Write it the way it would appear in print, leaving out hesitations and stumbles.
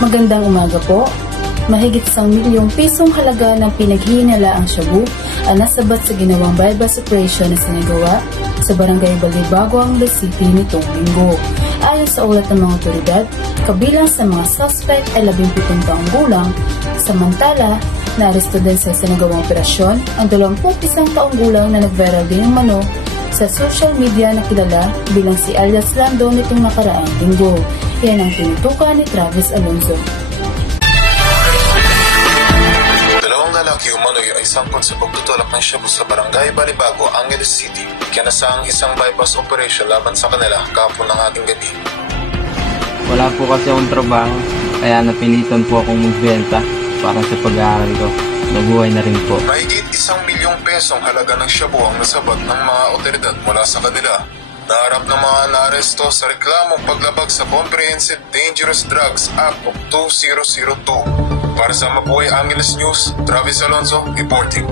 Magandang umaga po. Mahigit 1 milyong pisong halaga ng pinaghihinalaang shabu ang nasabat sa ginawang bypass operation na sinagawa sa Barangay Balibago, Angeles City nitong linggo. Ayon sa ulat ng mga otoridad, kabilang sa mga suspect ay 17 taong gulang, samantala naaresto din sa sinagawang operasyon ang 21 taong gulang na nag-viral din umano sa social media na kilala bilang si alias Lando nitong nakaraang linggo. Yan ang tinutukan ni Travis Alonzo. Dalawang lalaki umano'y ay sangkot sa pagtutulak ng shabu sa Barangay Balibago, Angeles City. Kinasang isang bypass operation laban sa kanila kahapon ng ating gabi. Wala po kasi akong trabaho, kaya napilitan po akong magbenta para sa pag-aaral ko. Nabuhay na rin po. Mahigit 1 milyong pesong halaga ng shabu ang nasabat ng mga otoridad mula sa kanila. Naharap ng mga naaresto sa reklamong paglabag sa Comprehensive Dangerous Drugs Act of 2002. Para sa Mabuhay Angeles News, Travis Alonzo, reporting.